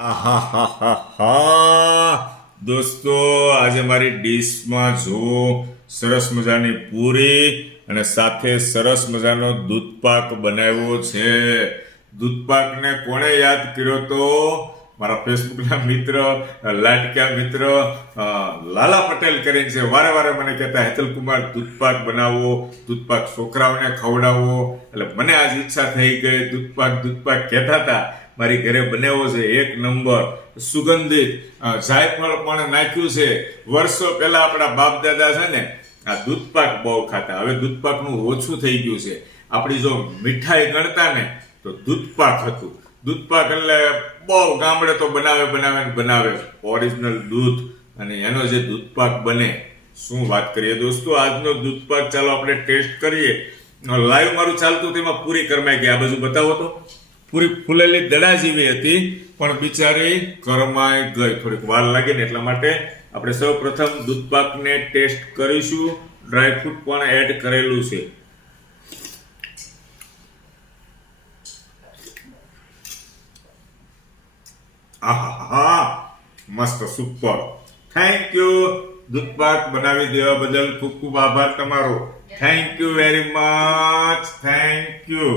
આહાહાહા. દોસ્તો, આજે મારી ડીશમાં જો સરસ મજાની પૂરી અને સાથે સરસ મજાનો દૂધપાક બનાવ્યો છે. દૂધપાકને કોણે યાદ કર્યો તો? મારા ફેસબુકના મિત્ર, લાડક્યા મિત્ર લાલા પટેલ કરીને છે. વારે વારે મને કહેતા, હેતલકુમાર દૂધપાક બનાવો, દૂધપાક છોકરાઓને ખવડાવો. એટલે મને આજ ઈચ્છા થઈ ગઈ. દૂધપાક કહેતા હતા. મારી ઘરે બનાવ્યો છે, એક નંબર સુગંધિત. જાયફળ પણ નાખ્યું છે. વર્ષો પહેલા આપણા બાપ દાદા છે ને આ દૂધપાક બહુ ખાતા. હવે દૂધપાકનું ઓછું થઈ ગયું છે. આપણી જો મીઠાઈ ગણતા ને તો દૂધપાક હતું. દૂધપાક એટલે બહુ ગામડે તો બનાવે ઓરિજિનલ દૂધ અને એનો જે દૂધપાક બને, શું વાત કરીએ દોસ્તો. આજનો દૂધપાક ચાલો આપણે ટેસ્ટ કરીએ. લાઈવ મારું ચાલતું તેમાં પૂરી કરમાઈ ગઈ. આ બાજુ બતાવો તો. પૂરી ફૂલેલી દડા જેવી હતી પણ બિચારી કરમાઈ ગઈ. થોડીક વાર લાગે ને એટલા માટે આપણે સૌ પ્રથમ દૂધપાકને ટેસ્ટ કરીશું. ડ્રાયફ્રૂટ પણ એડ કરેલું છે. આહા, મસ્ત, સુપર. Thank you. દૂધપાક બનાવી દેવા બદલ ખૂબ ખૂબ આભાર તમારો. Thank you very much. Thank you.